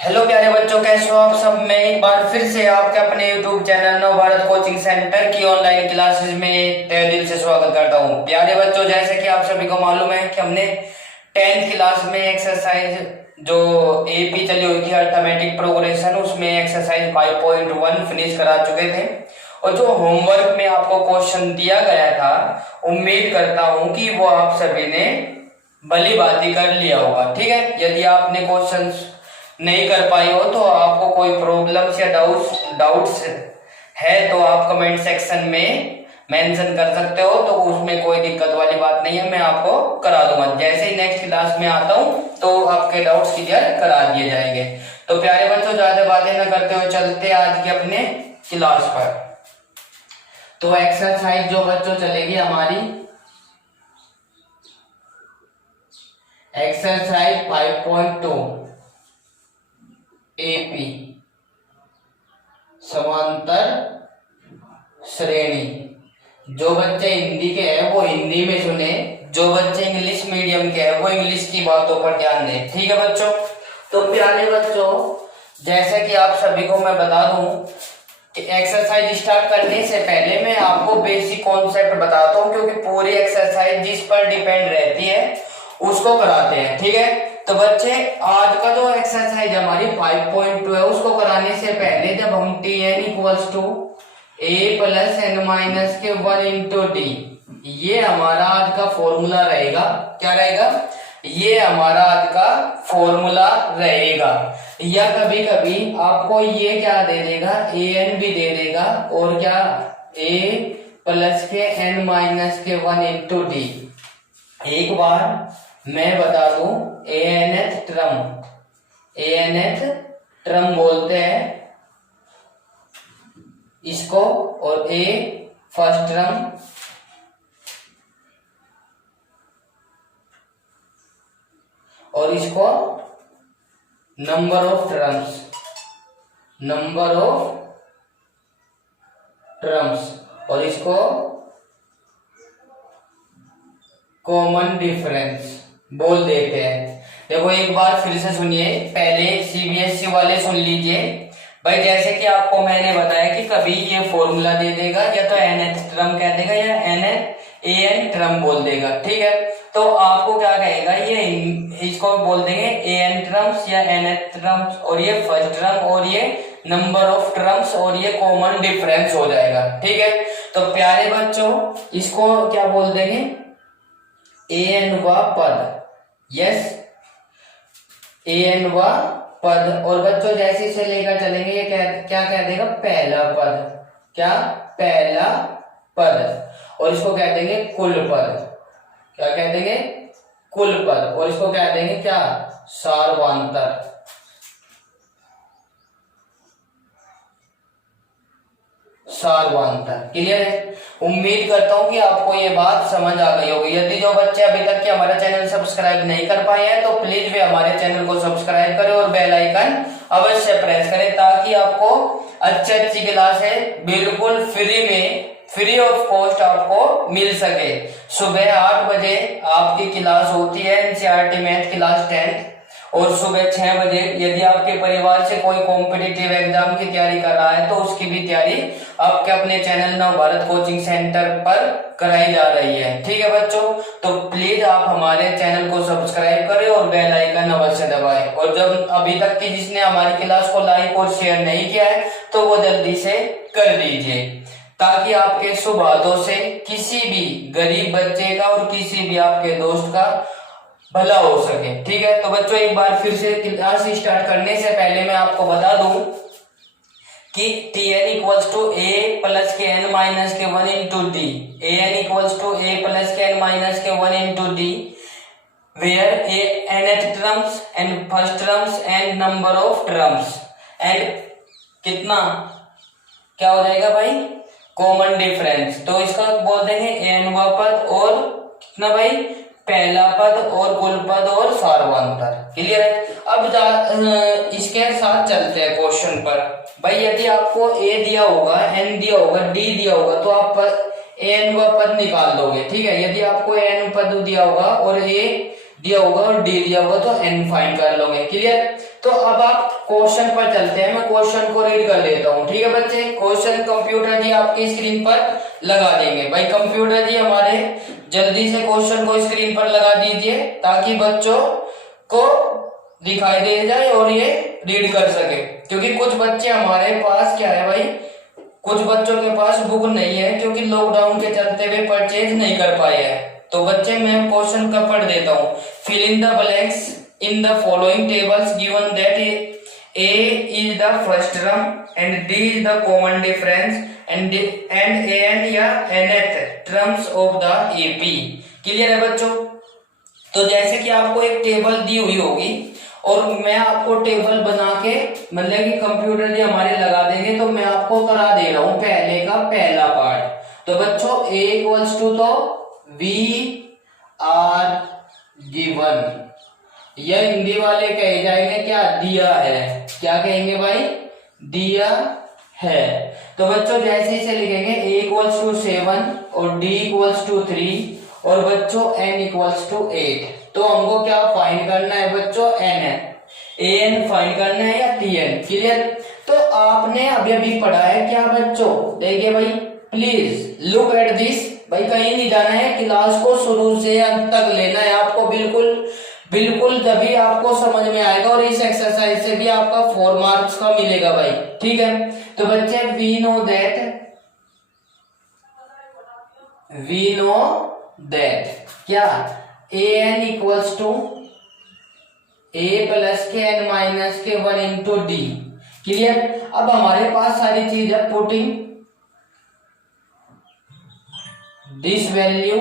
Hello प्यारे बच्चों, कैसे हो आप सब। मैं एक बार फिर से आपके अपने YouTube चैनल नव भारत कोचिंग सेंटर की ऑनलाइन क्लासेस में तहे दिल से स्वागत करता हूं। प्यारे बच्चों, जैसे कि आप सभी को मालूम है कि हमने 10th क्लास में एक्सरसाइज जो एपी चली हुई थी अर्थमेटिक प्रोग्रेशन, उसमें एक्सरसाइज 5.1 फिनिश करा चुके थे। और जो होमवर्क में आपको क्वेश्चन दिया गया था, उम्मीद करता हूं कि वो आप सभी ने भली भांति कर लिया होगा। ठीक है, यदि आपने क्वेश्चन नहीं कर पाए हो तो आपको कोई प्रॉब्लम्स या डाउट्स है तो आप कमेंट सेक्शन में मेंशन कर सकते हो, तो उसमें कोई दिक्कत वाली बात नहीं है, मैं आपको करा दूंगा। जैसे ही नेक्स्ट क्लास में आता हूं तो आपके डाउट्स क्लियर करा दिए जाएंगे। तो प्यारे बच्चों, ज्यादा बातें न करते हुए चलते आज के अपने क्लास पर। तो एक्सरसाइज जो बच्चों चलेगी हमारी एक्सरसाइज 5.2 एपी समांतर श्रेणी। जो बच्चे हिंदी के हैं वो हिंदी में सुने, जो बच्चे इंग्लिश मीडियम के हैं वो इंग्लिश की बातों पर ध्यान दें। ठीक है बच्चों। तो प्यारे बच्चों, जैसे कि आप सभी को मैं बता दूं कि एक्सरसाइज स्टार्ट करने से पहले मैं आपको बेसिक कॉन्सेप्ट बताता हूं, क्योंकि पूरी एक्सरसाइज जिस पर डिपेंड रहती है उसको कराते हैं। ठीक है। तो बच्चे, आज का जो एक्सरसाइज हमारी 5.2 है उसको कराने से पहले जब हम tn equals to a plus n minus के 1 इंटू टी, ये हमारा आज का फॉर्मूला रहेगा। क्या रहेगा? ये हमारा आज का फॉर्मूला रहेगा। या कभी कभी आपको ये क्या दे देगा, an भी दे देगा और क्या a प्लस के n माइनस के 1 इंटू टी। एक बार मैं बता दूं, anth ट्रम बोलते हैं इसको, और a फर्स्ट ट्रम और इसको नंबर ऑफ ट्रम्स और इसको कॉमन डिफरेंस बोल देते हैं। देखो एक बार फिर से सुनिए, पहले सीबीएसई वाले सुन लीजिए भाई। जैसे कि आपको मैंने बताया कि कभी ये फॉर्मूला दे देगा या तो nth ट्रम कह देगा या an ट्रम बोल देगा। ठीक है। तो आपको क्या कहेगा, ये इसको बोल देंगे an ट्रम्स या nth ट्रम्स, और ये फर्स्ट ट्रम और ये नंबर ऑफ ट्रम्स और ये कॉमन डिफरेंस हो जाएगा। ठीक है। तो प्यारे बच्चों, इसको क्या बोल देंगे, an व पद। यस, an व पद। और बच्चों जैसे इसे लेकर चलेंगे, ये क्या कह देगा, पहला पद। क्या? पहला पद। और इसको कह देंगे कुल पद। क्या कह देंगे? कुल पद। और इसको कह देंगे क्या, सार्वंतर। क्लियर है? उम्मीद करता हूं कि आपको ये बात समझ आ गई होगी। यदि जो बच्चे अभी तक के हमारा चैनल सब्सक्राइब नहीं कर पाए हैं तो प्लीज वे हमारे चैनल को सब्सक्राइब करें और बेल आइकन अवश्य प्रेस करें, ताकि आपको अच्छी क्लासें बिल्कुल फ्री ऑफ कॉस्ट आपको मिल सके। सुबह 8 बजे आपकी क्लास होती है एनसीईआरटी मैथ क्लास 10, और सुबह 6 बजे यदि आपके परिवार से कोई कॉम्पिटिटिव एग्जाम की तैयारी कर रहा है तो उसकी भी तैयारी आपके अपने चैनल नव भारत कोचिंग सेंटर पर कराई जा रही है। ठीक है बच्चों। तो प्लीज आप हमारे चैनल को सब्सक्राइब करें और बेल आइकन अवश्य दबाएं। और जब अभी तक की जिसने हमारी क्लास को लाइक और शेयर नहीं किया है तो वो जल्दी से कर दीजिए, ताकि आपके शुभ हाथों से किसी भी गरीब बच्चे का और किसी भी आपके दोस्त का भला हो सके। ठीक है। तो बच्चों एक बार फिर से क्लास स्टार्ट करने से पहले मैं आपको बता दूं कि tn equals to a plus के n माइनस के 1 into d, an equals to a plus के n माइनस के 1 into d, where a nth terms and first terms and number of terms and कितना क्या हो जाएगा भाई, कॉमन डिफरेंस। तो इसका बोल देंगे an व पद और कितना भाई, पहला पद और कुल पद और सार्वंतर। क्लियर है? अब इसके साथ चलते हैं क्वेश्चन पर। भाई यदि आपको a दिया होगा, n दिया होगा, d दिया होगा तो आप an व पद निकाल दोगे। ठीक है। यदि आपको n पद दिया होगा और a दिया होगा और d दिया होगा तो n फाइंड कर लोगे। क्लियर? तो अब आप क्वेश्चन पर चलते हैं, मैं क्वेश्चन को रीड कर देता हूँ। ठीक है बच्चे, क्वेश्चन कंप्यूटर जी आपकी स्क्रीन पर लगा देंगे। भाई कंप्यूटर जी हमारे जल्दी से क्वेश्चन को स्क्रीन पर लगा दीजिए ताकि बच्चों को दिखाई दे जाए और ये रीड कर सके, क्योंकि कुछ बच्चे हमारे पास क्या है भाई, कुछ बच्चों के पास बुक नहीं है क्योंकि लॉकडाउन के चलते वे परचेज नहीं कर पाए हैं। तो बच्चे मैं क्वेश्चन का पढ़ देता हूँ। Fill in the blanks in the following tables given that A is the first term and D is the common difference and AN या nth terms of the AP। Clear है बच्चों? तो जैसे कि आपको एक टेबल दी हुई होगी और मैं आपको टेबल बना के मतलब कि कंप्यूटर जी हमारे लगा देंगे, तो मैं आपको करा दे रहा हूं पहले का पहला पार्ट। तो बच्चों A इक्वल्स टू तो V आर गिवन, यह हिंदी वाले कहे जाएंगे क्या, दिया है। क्या कहेंगे भाई, दिया है। तो बच्चों जैसे इसे लिखेंगे A इक्वल्स टू 7 और D इक्वल्स टू 3 और बच्चों N इक्वल्स टू 8। तो हमको क्या फाइंड करना है बच्चों, N है, AN फाइंड करना है या TN। क्लियर? तो आपने अभी अभी पढ़ा है क्या बच्चों, देखिए भाई प्लीज लुक एट दिस। भाई कहीं नहीं जाना है, क्लास को शुरू से अंत तक लेना है आपको, बिल्कुल तभी आपको समझ में आएगा और इस एक्सरसाइज से भी आपका 4 मार्क्स का मिलेगा भाई। ठीक है, तो बच्चे वी नो दैट क्या AN equals to A plus के N माइनस के 1 इंटू D। क्लियर? अब हमारे पास सारी चीज है, putting this value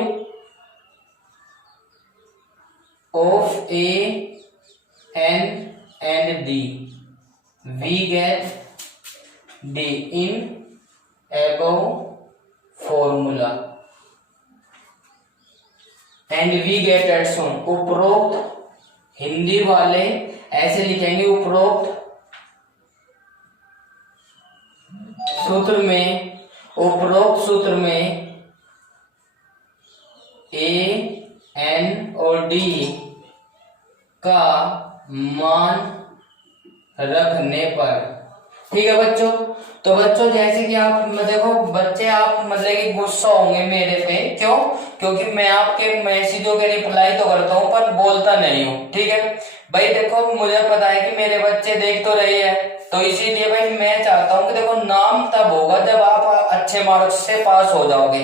of A, N and D, we get D in above formula and we get at soon। उपरोक्त हिंदी वाले ऐसे लिखेंगे, उपरोक्त सूत्र में A, N और D का मान रखने पर। ठीक है बच्चों? तो बच्चों जैसे कि आप देखो बच्चे, आप मतलब कि गुस्सा होंगे मेरे पे, क्यों? क्योंकि मैं आपके मैसेजों के रिप्लाई तो करता हूँ पर बोलता नहीं हूँ। ठीक है भाई, देखो मुझे पता है कि मेरे बच्चे देख तो रहे हैं, तो इसीलिए भाई मैं चाहता हूँ कि देखो नाम तब होगा जब आप अच्छे मार्क्स से पास हो जाओगे।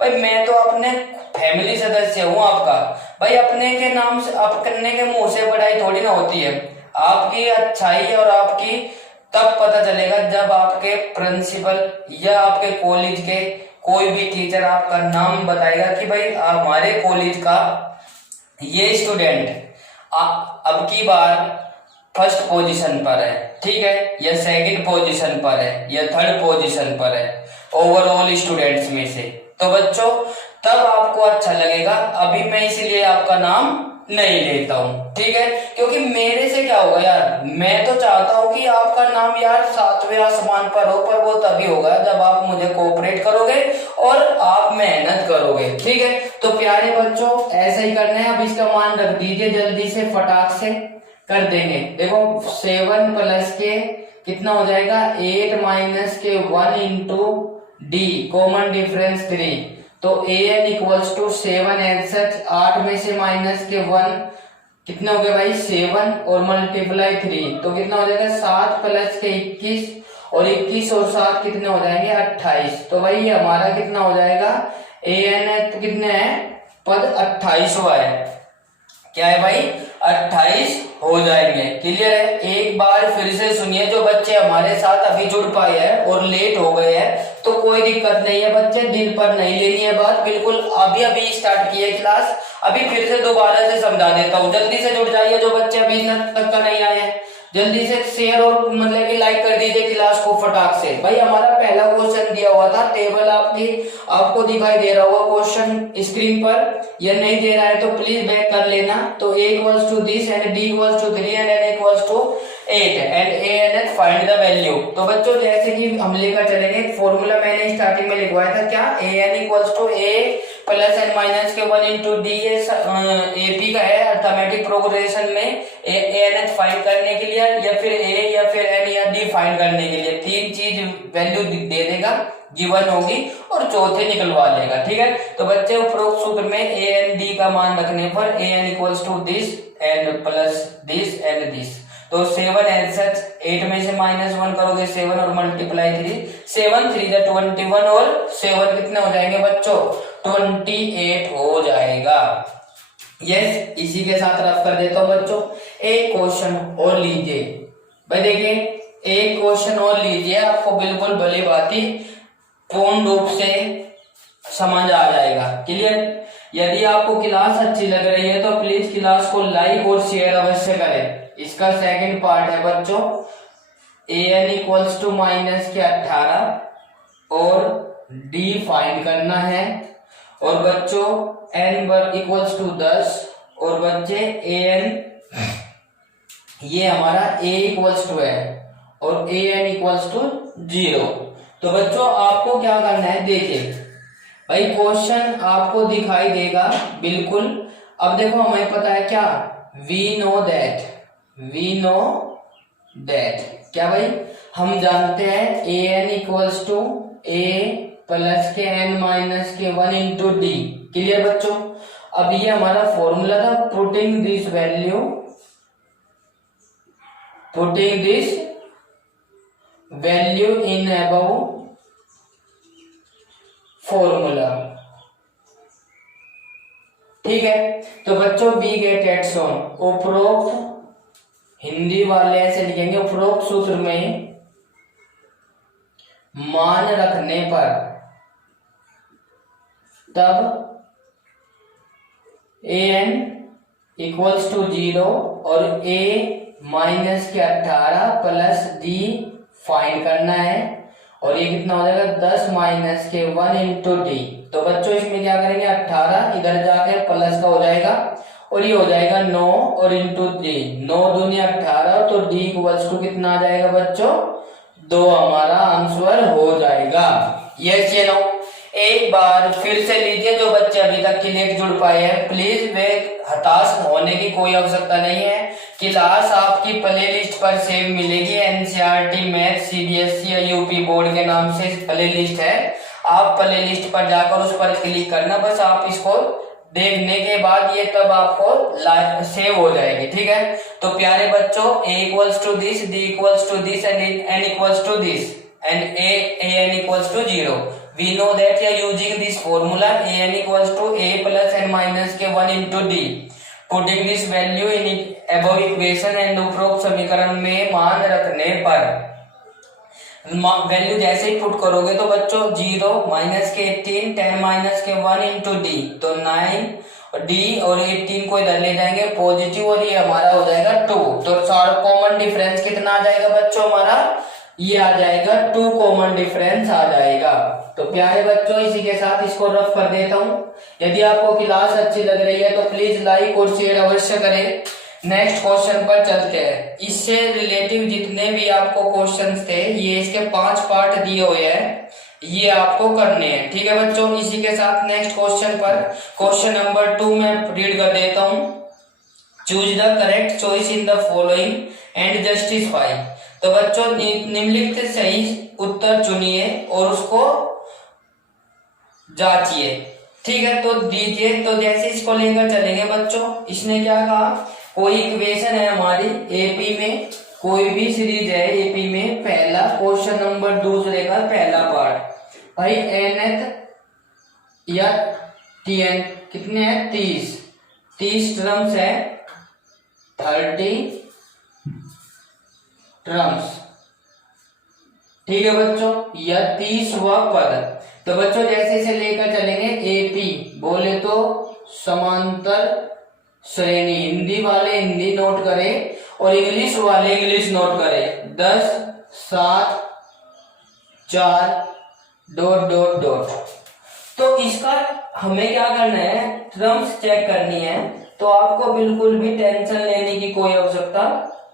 भाई मैं तो अपने फैमिली सदस्य हूँ आपका, भाई अपने के नाम से, अपने के मुंह से पढ़ाई थोड़ी ना होती है। आपकी अच्छाई और आपकी तब पता चलेगा जब आपके प्रिंसिपल या आपके कॉलेज के कोई भी टीचर आपका नाम बताएगा कि भाई हमारे कॉलेज का ये स्टूडेंट अब की बार फर्स्ट पोजीशन पर है, ठीक है, या सेकंड पोजीशन पर है या थर्ड पोजीशन पर है ओवरऑल स्टूडेंट्स में से। तो बच्चों तब आपको अच्छा लगेगा। अभी मैं इसीलिए आपका नाम नहीं लेता हूँ, ठीक है, क्योंकि मेरे से क्या होगा यार, मैं तो चाहता हूँ कि आपका नाम यार 7वें आसमान पर हो, पर वो तभी होगा जब आप मुझे कोऑपरेट करोगे और आप मेहनत करोगे। ठीक है, तो प्यारे बच्चों ऐसा ही करना है। अब इसका मान रख दीजिए, जल्दी से फटाक से कर देंगे। देखो 7 प्लस के कितना हो जाएगा, 8 माइनस के 1 इंटू डी, कॉमन डिफरेंस 3, तो an इक्वल्स टू 7 एग्जैक्ट 8 में से माइनस के 1 कितना हो गया भाई 7 और मल्टीप्लाई 3, तो कितना हो जाएगा 7 प्लस के 21 और 21 और 7 कितने हो जाएंगे 28। तो भाई ये हमारा कितना हो जाएगा an कितने है पद 28वां है, क्या है भाई 28 हो जाएंगे। क्लियर है? एक बार फिर से सुनिए, जो बच्चे हमारे साथ अभी जुड़ पाए हैं और लेट हो गए हैं तो कोई दिक्कत नहीं है बच्चे, दिल पर नहीं लेनी है बात, बिल्कुल अभी अभी स्टार्ट की है क्लास। अभी फिर से दोबारा से समझा देता हूँ, जल्दी से जुड़ जाइए। जो बच्चे अभी तक का नहीं आए हैं जल्दी से शेयर और मतलब कि लाइक कर दीजिए क्लास को फटाक से। भाई हमारा पहला क्वेश्चन दिया हुआ था, टेबल आपको दिखाई दे रहा होगा क्वेश्चन स्क्रीन पर, या नहीं दे रहा है तो प्लीज बैक कर लेना। तो a equals to this and d equals to 3 and n equals to 8 and an find the value. तो बच्चों जैसे कि हम लेकर चलेंगे फॉर्मूला मैंने स्टार्टिंग में लिखवाया था क्या, an equals to a plus n minus के 1 इंटू डी, ये एपी का है अर्थमेटिक प्रोग्रेशन में an फाइंड करने के लिए या फिर a या फिर n या d फाइंड करने के लिए तीन चीज वैल्यू दे देगा, गिवन होगी और चौथे निकलवा लेगा। ठीक है, तो बच्चे उपरोक्त सूत्र में a n d का मान रखने पर a n equals to this and plus this and this. तो 7 एज सच 8 में से -1 करोगे 7 और मल्टीप्लाई 3, 7 3 21 और 7 कितने हो जाएंगे बच्चों 28 हो जाएगा। यस, इसी के साथ रफ कर देता हूं बच्चों। एक क्वेश्चन और लीजिए भाई, देखिए एक क्वेश्चन और लीजिए, आपको बिल्कुल भली भांति पूर्ण रूप से समझ आ जाएगा। क्लियर? यदि आपको क्लास अच्छी लग रही है तो प्लीज क्लास को लाइक और शेयर अवश्य करें। इसका सेकंड पार्ट है बच्चों an इक्वल्स टू माइनस के 18 और d फाइंड करना है, और बच्चों n बर इक्वल्स टू 10 और बच्चे an ये हमारा a इक्वल्स टू है और an इक्वल्स टू 0। तो बच्चों आपको क्या करना है, देखिए भाई क्वेश्चन आपको दिखाई देगा बिल्कुल। अब देखो हमें पता है क्या, वी नो दैट क्या भाई, हम जानते हैं an equals to a plus के n माइनस के 1 इंटू डी। क्लियर बच्चों? अब ये हमारा फॉर्मूला था, putting this value in above formula. ठीक है, तो बच्चों वी गेट एट सोन, उपरोक्त हिंदी वाले ऐसे लिखेंगे, उपरोक्त सूत्र में मान रखने पर तब an इक्वल्स टू 0 और a माइनस के 18 प्लस d फाइंड करना है, और ये कितना हो जाएगा 10 माइनस के 1 इंटू डी। तो बच्चों इसमें क्या करेंगे 18 इधर जाके प्लस का हो जाएगा और ये हो जाएगा 9 और इंटू डी, 9 दूनी 18 तो डी इक्वल्स टू कितना आ जाएगा बच्चों 2, हमारा आंसर हो जाएगा। यस ये नो। एक बार फिर से लीजिए, जो बच्चे अभी तक क्लियर जुड़ पाए हैं प्लीज वे हताश होने की कोई आवश्यकता नहीं है। क्लास आपकी प्ले लिस्ट पर सेव मिलेगी, एनसीईआरटी मैथ सीबीएसई या यूपी बोर्ड के नाम से प्ले लिस्ट है। आप प्ले लिस्ट पर जाकर उस पर क्लिक करना, बस आप इसको देखने के बाद ये तब आपको सेव हो जाएगी। ठीक है, तो प्यारे बच्चों a equals to this, d equals to this and n equals to this and an equals to 0। We know that using this formula an equals to a plus n minus के 1 into d, putting this value in above equation and उपरोक्त समीकरण में मान रखने पर value जैसे ही put करोगे तो बच्चों 0 माइनस के 18 10 माइनस के 1 इंटू डी, तो 9 डी और 18 को इधर ले जाएंगे पॉजिटिव और ये हमारा हो जाएगा 2। तो सारा कॉमन डिफरेंस कितना आ जाएगा बच्चों हमारा, ये आ जाएगा 2 कॉमन डिफरेंस आ जाएगा। तो प्यारे बच्चों इसी के साथ इसको रफ कर देता हूँ। यदि आपको क्लास अच्छी लग रही है तो प्लीज लाइक और शेयर अवश्य करें। नेक्स्ट क्वेश्चन पर चलते हैं। इससे रिलेटिव जितने भी आपको क्वेश्चंस थे ये इसके 5 पार्ट दिए हुए हैं, ये आपको करने हैं। ठीक है बच्चों, इसी के साथ नेक्स्ट क्वेश्चन पर क्वेश्चन नंबर 2 में रीड कर देता हूँ। Choose the correct choice in the following and justify. तो बच्चों निम्नलिखित सही उत्तर चुनिए और उसको जांचिए। ठीक है, तो दीजिए। तो जैसे इसको लेकर चलेंगे बच्चों, इसने क्या कहा, कोई इक्वेशन है हमारी एपी में, कोई भी सीरीज है एपी में, पहला क्वेश्चन नंबर दूसरे का पहला पार्ट भाई nth या tn कितने हैं 30 टर्म्स है 30 टर्म्स। ठीक है बच्चों, या 30वां पद। तो बच्चों जैसे इसे लेकर चलेंगे एपी बोले तो समांतर श्रेणी, हिंदी वाले हिंदी नोट करें और इंग्लिश वाले इंग्लिश नोट करें। 10 7 4 ... तो इसका हमें क्या करना है, टर्म्स चेक करनी है। तो आपको बिल्कुल भी टेंशन लेने की कोई आवश्यकता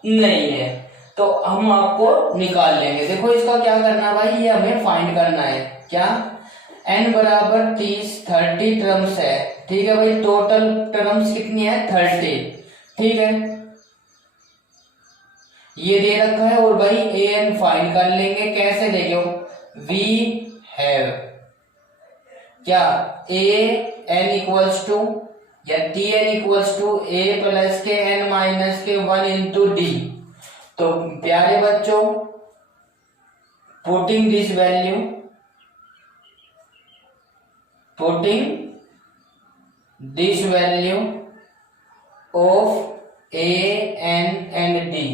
नहीं है। तो हम आपको निकाल लेंगे। देखो इसका क्या करना है भाई, ये हमें फाइंड करना है। क्या, n बराबर 30 टर्म्स है, ठीक है भाई। टोटल टर्म्स कितनी है, 30, ठीक है, ये दे रखा है। और भाई an फाइंड कर लेंगे, कैसे लेंगे, वी हैव क्या, a n इक्वल्स टू या t n equals to a plus के एन माइनस के 1 इंटू डी। तो प्यारे बच्चों, putting this value, of a n and d.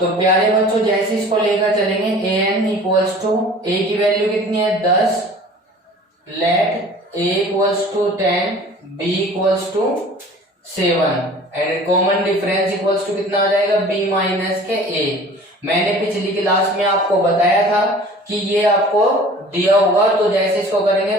तो प्यारे बच्चों जैसे इसको लेकर चलेंगे, a n equals to, a की वैल्यू कितनी है 10, let a equals to 10, b equals to 7 and common difference equals to कितना आ जाएगा, बी माइनस के ए। मैंने पिछली क्लास में आपको बताया था कि ये आपको दिया होगा, तो जैसे इसको करेंगे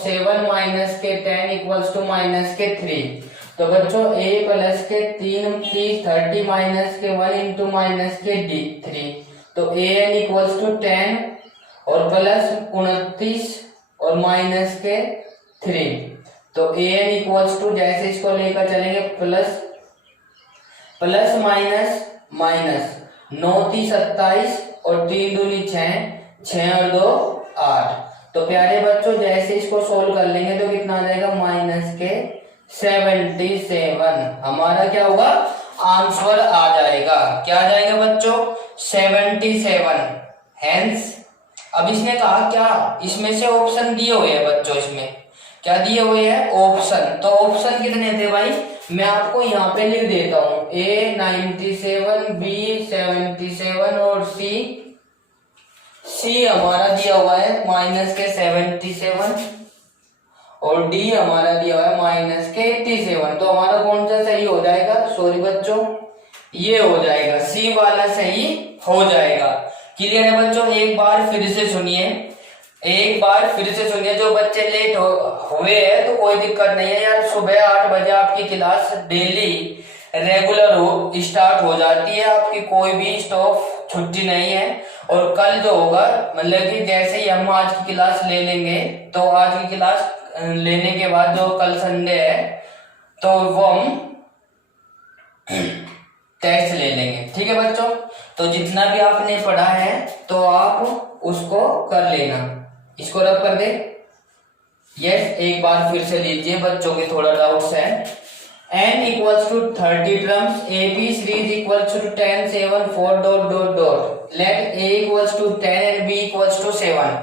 7 माइनस के 10 इक्वल्स टू माइनस के 3। तो बच्चों a प्लस के 30 माइनस के 1 इंटू माइनस के 3। तो a n इक्वल्स टू 10 और प्लस 29 और माइनस के 3। तो a n इक्वल्स टू, जैसे इसको लेकर चलेंगे, प्लस माइनस माइनस 9 3 27 और 3 दूनी 6 और 2 8। तो प्यारे बच्चों जैसे इसको सोल्व कर लेंगे तो कितना आ जाएगा, माइनस के 77। हमारा क्या होगा, आंसर आ जाएगा। क्या आ जाएगा बच्चों, 77। हेंस अब इसने कहा क्या, इसमें से ऑप्शन दिए हुए हैं बच्चों, इसमें क्या दिए हुए हैं, ऑप्शन। तो ऑप्शन कितने थे भाई, मैं आपको यहाँ पे लिख देता हूँ, A 97, B 77 और C हमारा दिया हुआ है माइनस के 77 और D हमारा दिया हुआ है माइनस के 87। तो हमारा कौन सा सही हो जाएगा, सॉरी बच्चों, ये हो जाएगा, C वाला सही हो जाएगा। क्लियर है बच्चों, एक बार फिर से सुनिए, जो बच्चे लेट हुए हैं तो कोई दिक्कत नहीं है यार, सुबह 8 बजे आपकी क्लास डेली रेगुलर स्टार्ट हो जाती है, आपकी कोई भी स्टॉप छुट्टी नहीं है। और कल जो होगा, मतलब कि जैसे ही हम आज की क्लास ले लेंगे, तो आज की क्लास लेने के बाद जो कल संडे है तो वो हम टेस्ट ले लेंगे, ठीक है बच्चों। तो जितना भी आपने पढ़ा है तो आप उसको कर लेना, इसको रब कर दे। यस, एक बार फिर से लीजिए, बच्चों के थोड़ा डाउट्स है। n equals to 30 terms, AB series equals to 10 7 4 dot dot dot, let A equals to 10 and B equals to 7,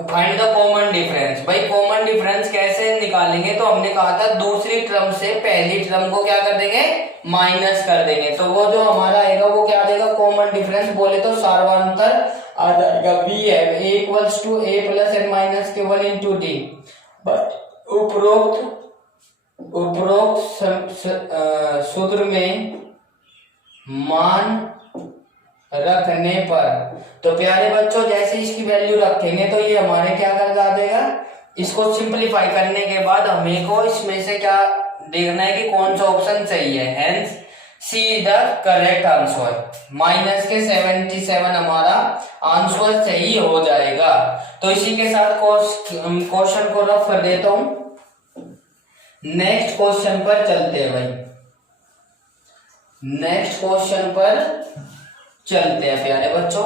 find the common difference. भाई कॉमन डिफरेंस कैसे निकालेंगे, तो हमने कहा था दूसरी टर्म से पहली टर्म को क्या कर देंगे, माइनस कर देंगे। तो वो जो हमारा आएगा वो क्या आ जाएगा, कॉमन डिफरेंस बोले तो सार्वंतर आ जाएगा, बी है A equals to A plus n minus के 1 इंटू डी। बट उपरोक्त सूत्र में मान रखने पर, तो प्यारे बच्चों जैसे इसकी वैल्यू रखेंगे तो ये हमारे क्या कर देगा, इसको सिंपलीफाई करने के बाद हमें को इसमें से क्या देखना है कि कौन सा ऑप्शन सही है। Hence c is the correct answer, minus के 77 हमारा आंसर सही हो जाएगा। तो इसी के साथ क्वेश्चन को रफ कर देता हूं, नेक्स्ट क्वेश्चन पर चलते हैं भाई, नेक्स्ट क्वेश्चन पर चलते हैं प्यारे बच्चों।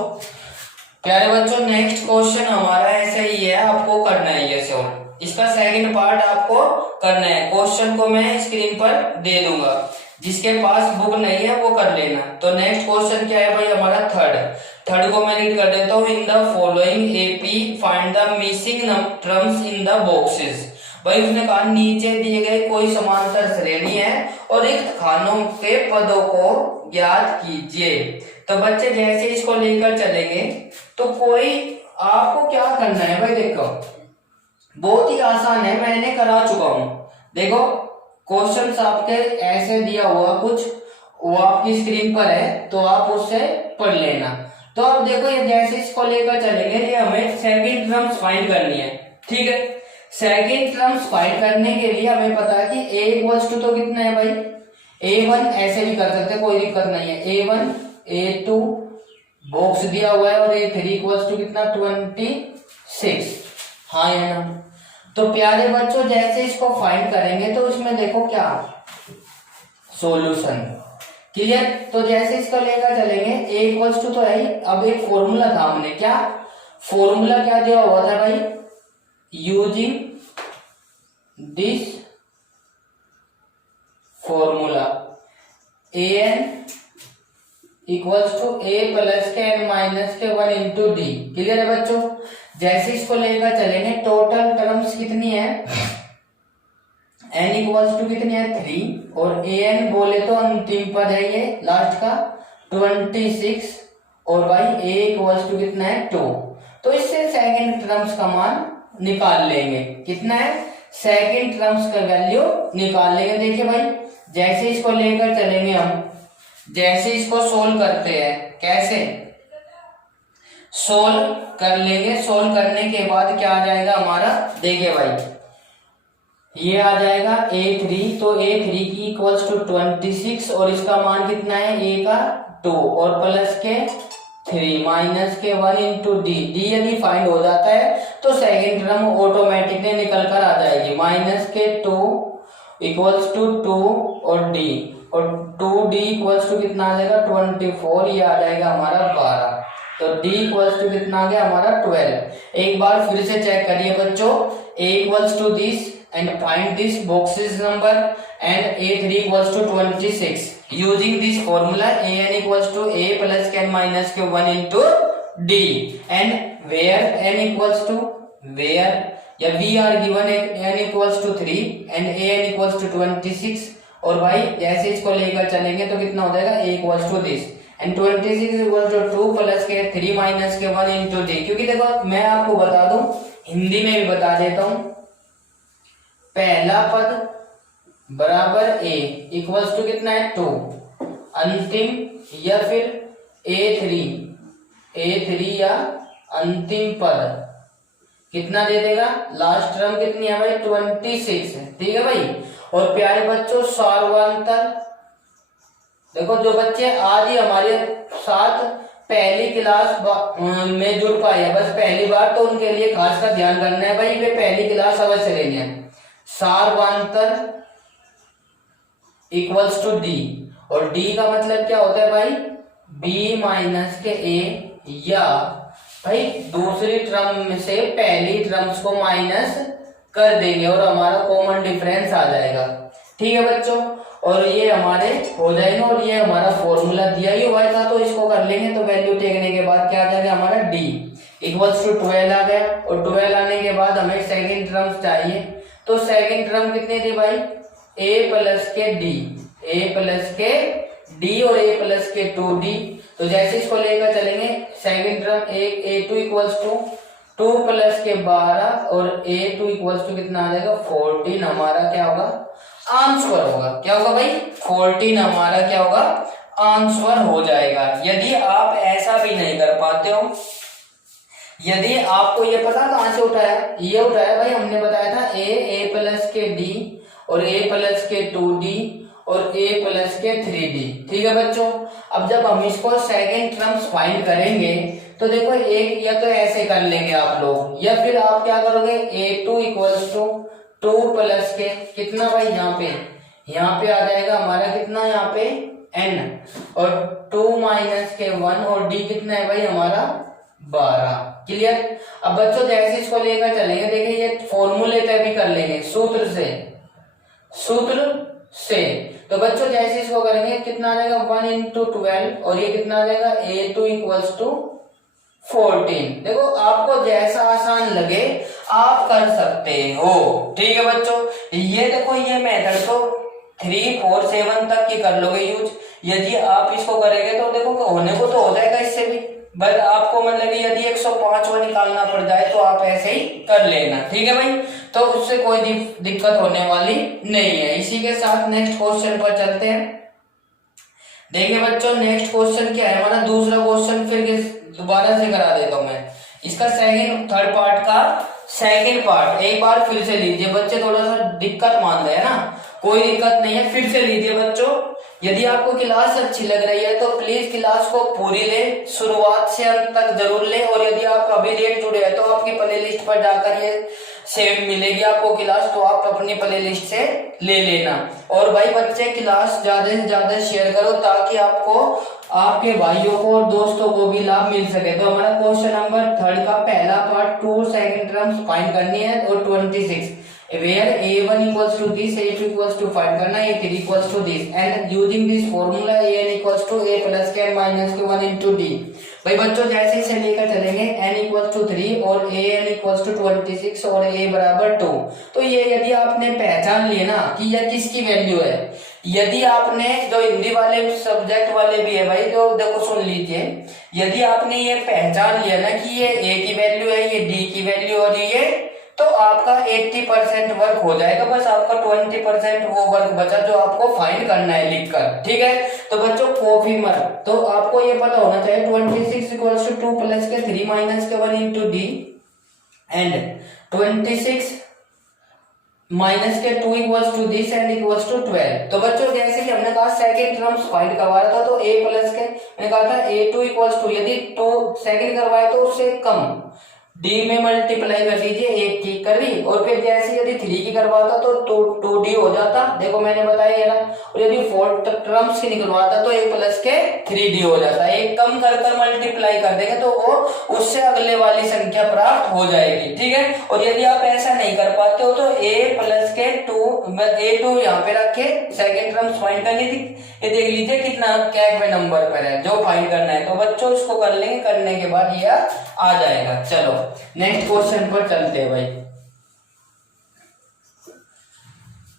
नेक्स्ट क्वेश्चन हमारा ऐसा ही है, आपको करना है ये सॉल्व, इसका सेकंड पार्ट आपको करना है। क्वेश्चन को मैं स्क्रीन पर दे दूंगा, जिसके पास बुक नहीं है वो कर लेना। तो नेक्स्ट क्वेश्चन क्या है भाई हमारा, थर्ड को मैं रीड कर देता हूँ। इन the following AP find the missing terms in the boxes. भाई उसने कहा नीचे दिए गए कोई समांतर श्रेणी है और रिक्त खानों के पदों को ज्ञात कीजिए। तो बच्चे जैसे इसको लेकर चलेंगे तो कोई आपको क्या करना है भाई, देखो बहुत ही आसान है, मैंने करा चुका हूं। देखो क्वेश्चंस आपके ऐसे दिया हुआ कुछ, वो आपकी स्क्रीन पर है तो आप उससे पढ़ लेना। तो अब देखो ये जैसे इसको लेकर चलेंगे, ये हमें सेकंड टर्म्स फाइंड करनी है, ठीक है। सेकंड टर्म्स फाइंड करने के लिए हमें पता है कि a इक्वल्स टू तो कितना है भाई, A1 ऐसे भी कर सकते हैं, कोई दिक्कत नहीं है। A1 A2 बॉक्स दिया हुआ है और A3 इक्वल्स टू कितना 26। हाँ या ना। तो प्यारे बच्चों जैसे इसको फाइंड करेंगे तो इसमें देखो क्या सॉल्यूशन क्लियर। तो जैसे इसको लेकर चलेंगे A इक्वल्स टू तो है ही। अब एक फॉर्मूला था, हमने क्या फॉर्मूला क्या दिया हुआ था भाई, using this formula an equals to a plus के n माइनस के 1 इंटू डी। क्लियर है बच्चों। जैसे इसको लेकर चलेंगे टोटल टर्म्स कितनी है, n इक्वल्स टू कितनी है 3 और an बोले तो अंतिम पद है ये लास्ट का 26 और भाई a इक्वल्स टू कितना है 2। तो इससे सेकंड टर्म्स का मान निकाल लेंगे। कितना है सेकंड टर्म्स का वैल्यू निकाल लेंगे। देखिए भाई जैसे इसको लेकर चलेंगे हम, जैसे इसको सोल्व करते हैं, कैसे सोल्व कर लेंगे। सोल्व करने के बाद क्या आ जाएगा हमारा, देखिए भाई ये आ जाएगा A3, तो A3 की इक्वल्स टू 26 और इसका मान कितना है A का 2 और प्लस के 3 माइनस के 1 इंटू डी। डी यदि फाइंड हो जाता है तो सेकेंड टर्म ऑटोमेटिकली निकल कर आ जाएगी, माइनस के 2 इक्वल्स टू 2 और डी और 2d इक्वल्स टू कितना आ जाएगा 24, ये आ जाएगा हमारा 12। तो d इक्वल्स टू कितना आ गया हमारा 12। एक बार फिर से चेक करिए बच्चों, a equals to this and find this boxes number and A3 equals to 26 using this formula an equals to a plus के n माइनस के 1 into d and where n equals to where या we are given n equals to 3 and an equals to 26 और भाई जैसे इसको लेकर चलेंगे तो कितना हो जाएगा a equals to this and 26 equals to 2 plus के 3 माइनस के 1 इंटू डी। क्योंकि देखो मैं आपको बता दूं, हिंदी में भी बता देता हूं, पहला पद बराबर a इक्वल्स टू कितना है 2, अंतिम या फिर A3 या अंतिम पद कितना दे देगा, लास्ट टर्म कितनी है भाई 26 है। ठीक है भाई। और प्यारे बच्चों सार्वंतर देखो, जो बच्चे आज ही हमारे साथ पहली क्लास में जुड़ पाए हैं बस पहली बार, तो उनके लिए खास का ध्यान करना है भाई, वे पहली क्लास अवश्य लेनी है। सार्वंतर इक्वल्स टू डी और डी का मतलब क्या होता है भाई b माइनस के a, या भाई दूसरी टर्म में से पहली टर्म्स को माइनस कर देंगे और हमारा कॉमन डिफरेंस आ जाएगा। ठीक है बच्चों, और ये हमारे हो जाएगा और ये हमारा फॉर्मूला दिया ही हुआ था, तो इसको कर लेंगे तो वैल्यू टेकने के बाद क्या आ जाएगा हमारा d इक्वल्स टू 12 आ गया। और 12 आने के बाद हमें सेकंड टर्म्स चाहिए, तो सेकंड टर्म कितनी थी भाई a प्लस के d और a प्लस के 2d। तो जैसे इसको लेकर चलेंगे second term a2 equals to 2 plus के 12 और a2 इक्वल्स टू कितना आ जाएगा 14, हमारा क्या होगा आंसर होगा। क्या होगा भाई 14 हमारा क्या होगा आंसर हो जाएगा। यदि आप ऐसा भी नहीं कर पाते हो, यदि आपको ये पता कहां से उठाया, ये उठाया भाई हमने बताया था a प्लस के d और a प्लस के 2d और a प्लस के 3d। ठीक है बच्चों, अब जब हम इसको सेकंड टर्म्स फाइंड करेंगे तो देखो एक या तो ऐसे कर लेंगे आप लोग, या फिर आप क्या करोगे a2 इक्वल्स टू 2 प्लस के कितना भाई यहाँ पे आ जाएगा हमारा कितना यहाँ पे n और 2 माइनस के 1 और d कितना है भाई हमारा 12। क्लियर। अब बच्चों जैसे इसको लेकर चलेंगे, देखिए ये फॉर्मूले तय भी कर लेंगे सूत्र से। तो बच्चों जैसे इसको करेंगे कितना आ जाएगा 1 इंटू 12 और ये कितना आ जाएगा a2 इक्वल्स टू 14। देखो आपको जैसा आसान लगे आप कर सकते हो। ठीक है बच्चों, ये देखो ये मेथड तो 3, 4, 7 तक की कर लोगे यूज। यदि आप इसको करेंगे तो देखो होने को तो हो जाएगा इससे भी, बट आपको मतलब यदि 105 निकालना पड़ जाए तो आप ऐसे ही कर लेना। ठीक है भाई, तो उससे कोई दिक्कत होने वाली नहीं है। इसी के साथ नेक्स्ट क्वेश्चन पर चलते हैं। देखिए बच्चों नेक्स्ट क्वेश्चन क्या है हमारा, दूसरा क्वेश्चन फिर दोबारा से करा देता हूं मैं। इसका थर्ड पार्ट का सेकंड पार्ट एक बार फिर से लीजिए बच्चे, थोड़ा सा दिक्कत मान रहे हैं ना, कोई दिक्कत नहीं है, फिर से लीजिए बच्चों। यदि आपको क्लास अच्छी लग रही है तो प्लीज क्लास को पूरी ले, शुरुआत से अंत तक जरूर ले। और यदि आप अभी लेट जुड़े हैं तो आपकी प्ले लिस्ट पर जाकर ये सेव मिलेगी आपको क्लास, तो आप अपनी प्ले लिस्ट से ले लेना। और भाई बच्चे क्लास ज्यादा से ज्यादा शेयर करो ताकि आपको, आपके भाइयों को और दोस्तों को भी लाभ मिल सके। तो हमारा क्वेश्चन नंबर 3 का पहला पार्ट 2 सेकंड टर्म्स फाइंड करनी है और 26 where a1 equals to this, a2 equals to find करना, a3 equals to this and using this formula an equals to a plus k and minus k 1 into d। भाई बच्चों जैसे इसे लेकर चलेंगे n equals to 3 और an equals to 26 और a बराबर 2। तो ये यदि आपने पहचान लिया ना कि यह किसकी वैल्यू है, यदि आपने जो हिंदी वाले सब्जेक्ट वाले भी है भाई, तो देखो सुन लीजिए, यदि आपने ये पहचान लिया ना कि ये a की वैल्यू है, ये d की वैल्यू और ये, तो आपका 80% वर्क हो जाएगा। बस आपका 20% वो वर्क बचा जो आपको फाइंड करना है लिखकर, ठीक है। तो बच्चों कॉपी मत, तो आपको ये पता होना चाहिए 26 इक्वल्स टू 2 प्लस के 3 माइनस के 1 इंटू डी एंड 26 माइनस के 2 equals to this and equals to 12। तो बच्चों जैसे कि हमने कहा सेकंड टर्म्स फाइंड करवाया था, तो a प्लस के मैंने कहा था a2 इक्वल्स टू, यदि 2 सेकंड करवाए तो उससे कम d में मल्टीप्लाई कर दीजिए, एक ठीक कर दी। और फिर जैसे यदि 3 की करवाता तो 2d हो जाता, देखो मैंने बताया ना। और यदि 4 टर्म्स की निकलवाता तो a प्लस के 3d हो जाता। एक कम कर कर मल्टीप्लाई कर देंगे तो वो उससे अगले वाली संख्या प्राप्त हो जाएगी, ठीक है। और यदि आप ऐसा नहीं कर पाते हो तो a प्लस के 2 यहाँ पे रखे, सेकेंड टर्म्स फाइंड करनी थी, ये देख लीजिए कितना क्या नंबर पर है जो फाइंड करना है। तो बच्चों इसको कर लेंगे, करने के बाद यह आ जाएगा। चलो नेक्स्ट क्वेश्चन पर चलते हैं भाई।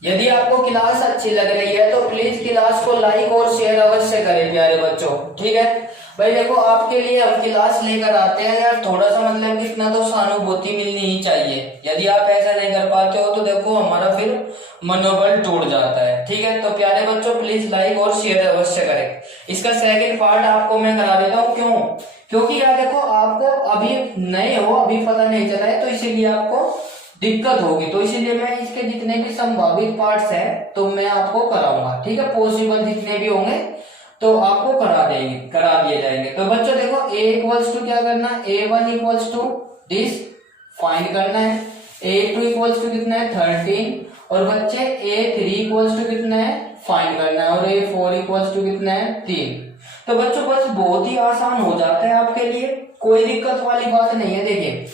यदि आपको क्लास अच्छी लग रही है तो प्लीज क्लास को लाइक और शेयर अवश्य करें प्यारे बच्चों, ठीक है भाई। देखो आपके लिए हम क्लास लेकर आते हैं यार, थोड़ा सा मतलब कितना तो सहानुभूति मिलनी ही चाहिए। यदि आप ऐसा नहीं कर पाते हो तो देखो हमारा फिर मनोबल टूट जाता है, ठीक है। तो प्यारे बच्चों प्लीज लाइक और शेयर अवश्य करें। इसका सेकंड पार्ट आपको मैं करा देता हूँ, क्यों? क्योंकि यार देखो आपको अभी नए हो, अभी पता नहीं चला है, तो इसीलिए आपको दिक्कत होगी। तो इसीलिए मैं इसके जितने भी संभावित पार्ट्स हैं तो मैं आपको कराऊंगा, ठीक है। पॉसिबल जितने भी होंगे तो आपको करा दिए जाएंगे। तो बच्चों देखो a इक्वल्स टू क्या करना है, a1 equals to this find करना है, a2 इक्वल्स टू कितना है 13 और बच्चे a3 इक्वल्स टू कितना है फाइंड करना है और a4 इक्वल्स टू कितना है 3। तो बच्चों बस बहुत ही आसान हो जाता है आपके लिए, कोई दिक्कत वाली बात नहीं है। देखिए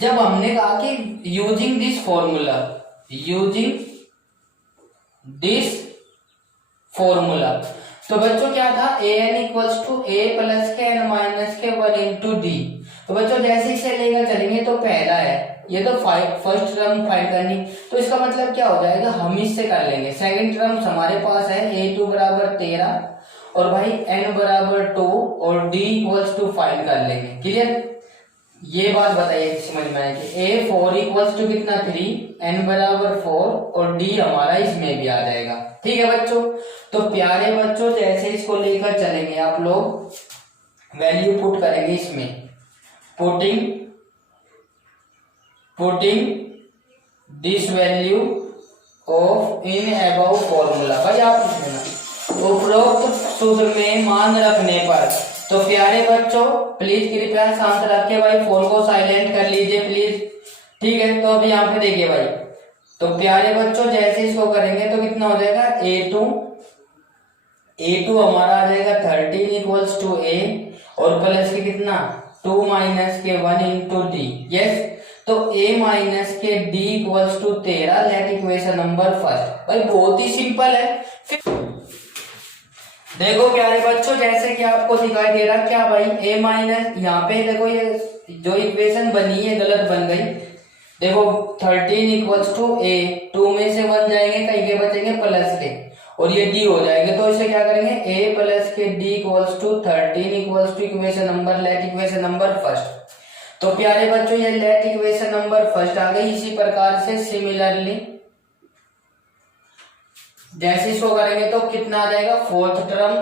जब हमने कहा कि यूजिंग दिस फॉर्मूला, तो बच्चों क्या था an equals to a plus के n माइनस के 1 इंटू डी। तो बच्चों जैसे इसे लेकर चलेंगे तो पहला है ये तो फर्स्ट टर्म फाइंड करनी, तो इसका मतलब क्या हो जाएगा, हम इससे कर लेंगे। सेकंड टर्म हमारे पास है a2 बराबर 13 और भाई n बराबर 2 और d इक्वल्स टू फाइंड कर लेंगे। क्लियर? ये बात बताइए समझ में आएगी। a4 इक्वल्स टू कितना 3, n बराबर 4 और d हमारा इसमें भी आ जाएगा, ठीक है बच्चों। तो प्यारे बच्चों जैसे इसको लेकर चलेंगे आप लोग वैल्यू पुट करेंगे इसमें, putting this value of in above formula. भाई आप उपरोक्त सूत्र में मान रखने पर, तो प्यारे बच्चों प्लीज कृपया शांत रखिए भाई, फोन को साइलेंट कर लीजिए प्लीज, ठीक है। तो अभी यहाँ पे देखिए भाई, तो प्यारे बच्चों जैसे इसको करेंगे तो कितना हो जाएगा a2 हमारा आ जाएगा 13 इक्वल्स टू a और प्लस के कितना 2 माइनस के 1 इंटू डी। यस, तो a माइनस के d equals to 13, let equation number first. भाई बहुत ही सिंपल है। देखो प्यारे बच्चों जैसे कि आपको दिखाई दे रहा क्या भाई a माइनस, यहाँ पे देखो ये जो इक्वेशन बनी है गलत बन गई। देखो 13 इक्वल्स टू a, 2 में से 1 जाएंगे कहीं के बचेंगे प्लस के और ये d हो जाएंगे। तो इसे क्या करेंगे a प्लस के d equals to 13 equals to equation number, let equation number first. तो प्यारे बच्चों ये लेट इक्वेशन नंबर फर्स्ट आ गई। इसी प्रकार से सिमिलरली जैसे इसको करेंगे तो कितना आ जाएगा, फोर्थ टर्म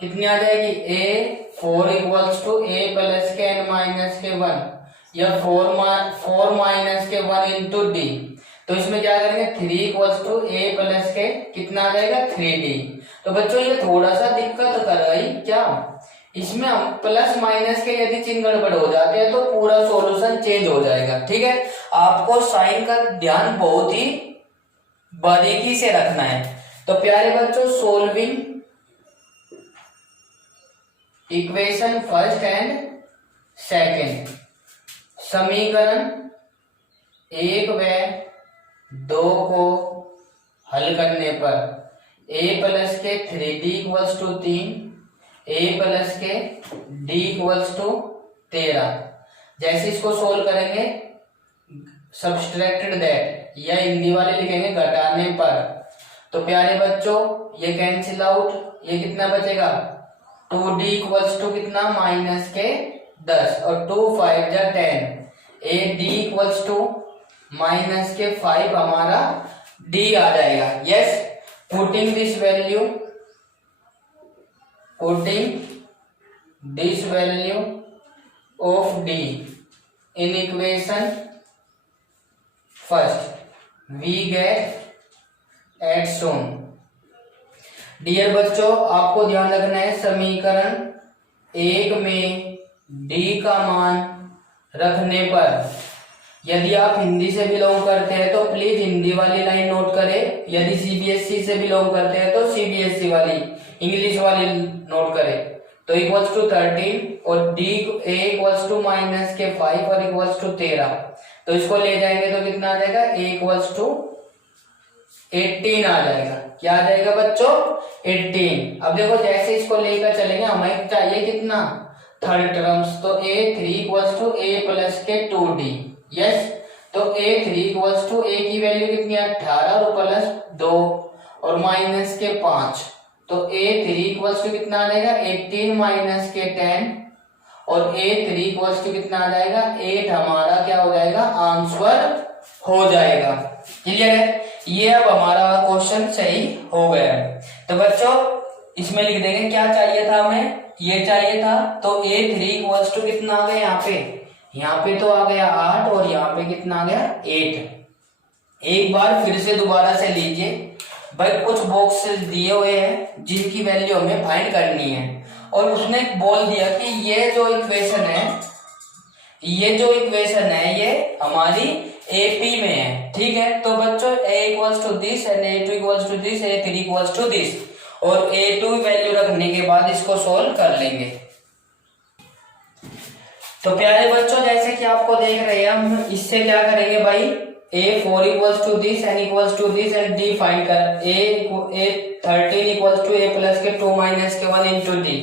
कितनी आ जाएगी a4 equals to a plus के n माइनस के 1 या 4 माइनस के 1 इंटू डी। तो इसमें क्या करेंगे 3 इक्वल्स टू ए प्लस के कितना आ जाएगा 3d। तो बच्चों ये थोड़ा सा दिक्कत कर रही क्या, इसमें हम प्लस माइनस के यदि चिन्ह गड़बड़ हो जाते हैं तो पूरा सॉल्यूशन चेंज हो जाएगा। ठीक है, आपको साइन का ध्यान बहुत ही बारीकी से रखना है। तो प्यारे बच्चों solving equation first and second, समीकरण 1 व 2 को हल करने पर a प्लस के 3d equals to 3, a plus के d इक्वल्स टू 13। जैसे इसको सोल्व करेंगे सब्सट्रैक्टेड दैट या हिंदी वाले लिखेंगे घटाने पर, तो प्यारे बच्चों ये कैंसिल आउट, ये कितना बचेगा 2d इक्वल्स टू कितना माइनस के 10 और 2 5 जा 10, a d equals to minus के 5 हमारा d आ जाएगा। Yes, putting this value of d in equation first we get एट सोन। डियर बच्चों आपको ध्यान रखना है समीकरण 1 में d का मान रखने पर, यदि आप हिंदी से बिलोंग करते हैं तो प्लीज हिंदी वाली लाइन नोट करें, यदि सीबीएसई से बिलोंग करते हैं तो सीबीएसई वाली इंग्लिश वाली नोट करें। तो इक्वल्स टू 13 और d a equals to minus के 5 और इक्वल्स टू 13, तो इसको ले जाएंगे तो कितना आ जाएगा a इक्वल्स टू 18 आ जाएगा। क्या आ जाएगा बच्चों 18। अब देखो जैसे इसको लेकर चलेंगे हमें चाहिए कितना थर्ड टर्म्स, तो a3 equals to a plus के 2d। यस, तो a3 इक्वल्स टू a की वैल्यू कितनी है 18 और प्लस 2 और माइनस के 5, तो a3 इक्वल्स टू कितना आ जाएगा 18 माइनस के 10 और a3 इक्वल्स टू कितना आ जाएगा 8 हमारा क्या हो जाएगा आंसर हो जाएगा। क्लियर है, ये अब हमारा क्वेश्चन सही हो गया है। तो बच्चों इसमें लिख देंगे क्या चाहिए था हमें, ये चाहिए था, तो a3 इक्वल्स टू कितना आ गया यहाँ पे तो आ गया 8 और यहाँ पे कितना आ गया 8। एक बार फिर से दोबारा से लीजिए भाई, कुछ बॉक्सेस दिए हुए हैं जिनकी वैल्यू हमें फाइंड करनी है और उसने बोल दिया कि ये जो इक्वेशन है ये हमारी AP में है। ठीक है, तो बच्चों a equals to this and a2 equals to this, a3 equals to this, और a2 वैल्यू रखने के बाद इसको सोल्व कर लेंगे। तो प्यारे बच्चों जैसे कि आपको देख रहे हैं हम इससे क्या करेंगे भाई, a4 equals to this and equals to this and d find कर, a13 equals to a plus के 2 माइनस के 1 इंटू d।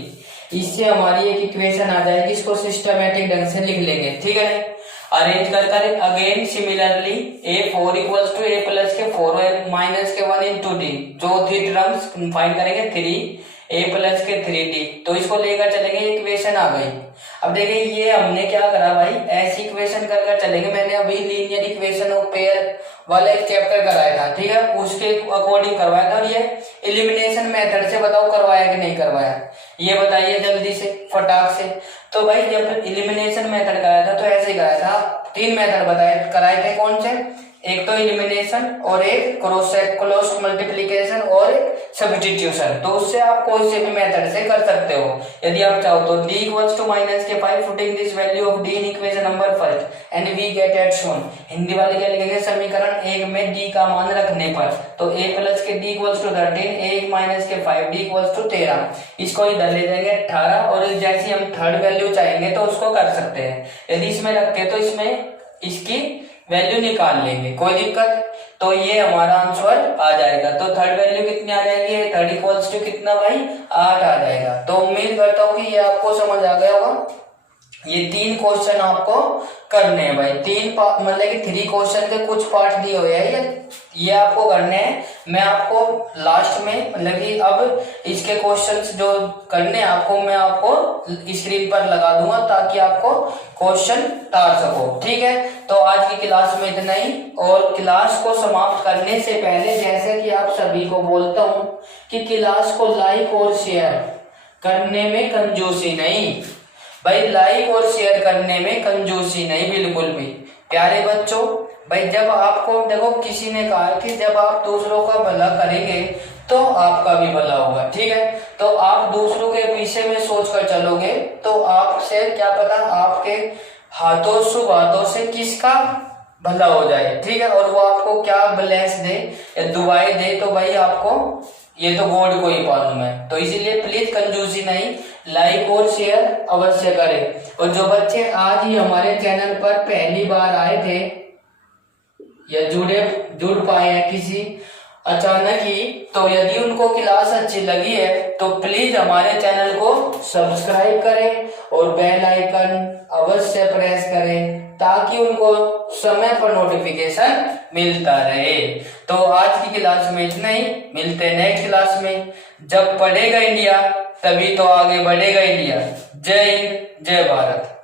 इससे हमारी एक इक्वेशन आ जाएगी, इसको सिस्टमैटिक ढंग से लिख लेंगे। ठीक है, अरेंज कर again similarly a4 equals to a plus के 4 माइनस के 1 इंटू d, जो थ्री टर्म्स फाइंड करेंगे 3 a प्लस के 3d, तो इसको लेकर चलेंगे, इक्वेशन आ गई। अब देखिए ये हमने क्या करा भाई, ऐसी इक्वेशन कर चलेंगे। मैंने अभी लीनियर इक्वेशन ऑफ पेयर वाला एक चैप्टर कराया था, ठीक है, उसके अकॉर्डिंग करवाया था। और ये एलिमिनेशन मेथड से बताओ करवाया कि नहीं करवाया, ये बताइए जल्दी से फटाक से। तो भाई जब एलिमिनेशन मेथड कराया था तो ऐसे कराया था, 3 मेथड कराए थे। कौन से, एक तो एलिमिनेशन और एक क्रॉस मल्टीप्लिकेशन और एक सब्स्टिट्यूशन। तो उससे आप कोई से भी मेथड से कर सकते हो यदि आप चाहो तो। d इक्वल्स टू माइनस के 5 putting this value of d in equation number first and we get एट शोन। हिंदी वाले क्या लिखेंगे, समीकरण 1 में d का मान रखने पर, तो a प्लस के d equals to 13, a minus के 5 d इक्वल्स टू 13। इसको इधर ले जाएंगे 18 और जैसे हम थर्ड वैल्यू चाहेंगे तो उसको कर सकते हैं। यदि इसमें रखते तो इसमें इसकी वैल्यू निकाल लेंगे, कोई दिक्कत। तो ये हमारा आंसर आ जाएगा। तो थर्ड वैल्यू कितनी आ जाएगी, थर्ड इक्वल्स टू कितना भाई 8 आ जाएगा। तो उम्मीद करता हूँ कि ये आपको समझ आ गया होगा। ये 3 क्वेश्चन आपको करने हैं भाई, 3 मतलब कि 3 क्वेश्चन के कुछ पार्ट दिए हुए हैं, ये आपको करने हैं। मैं आपको लास्ट में मतलब कि अब इसके क्वेश्चंस जो करने हैं आपको मैं आपको स्क्रीन पर लगा दूंगा ताकि आपको क्वेश्चन तार सको। ठीक है, तो आज की क्लास में इतना ही। और क्लास को समाप्त करने से पहले जैसे कि आप सभी को बोलता हूँ कि क्लास को लाइक और शेयर करने में कंजूसी नहीं भाई, लाइक और शेयर करने में कंजूसी नहीं बिल्कुल भी। प्यारे बच्चों भाई जब आपको देखो किसी ने कहा है कि जब आप दूसरों का भला करेंगे तो आपका भी भला होगा, ठीक है। तो आप दूसरों के पीछे में सोच कर चलोगे तो आपसे क्या पता आपके हाथों शुभ हाथों से किसका भला हो जाए, ठीक है। और वो आपको क्या ब्लेस दे या दुआएं दे तो भाई आपको ये तो गॉड को ही मालूम है। तो इसीलिए प्लीज कंजूसी नहीं, लाइक और शेयर अवश्य करें। और जो बच्चे आज ही हमारे चैनल पर पहली बार आए थे या जुड़ पाए हैं किसी अचानक ही, तो यदि उनको क्लास अच्छी लगी है तो प्लीज हमारे चैनल को सब्सक्राइब करें और बेल आइकन अवश्य प्रेस करें ताकि उनको समय पर नोटिफिकेशन मिलता रहे। तो आज की क्लास में इतना ही, मिलते हैं नेक्स्ट क्लास में। जब पढ़ेगा इंडिया तभी तो आगे बढ़ेगा इंडिया। जय हिंद, जय भारत।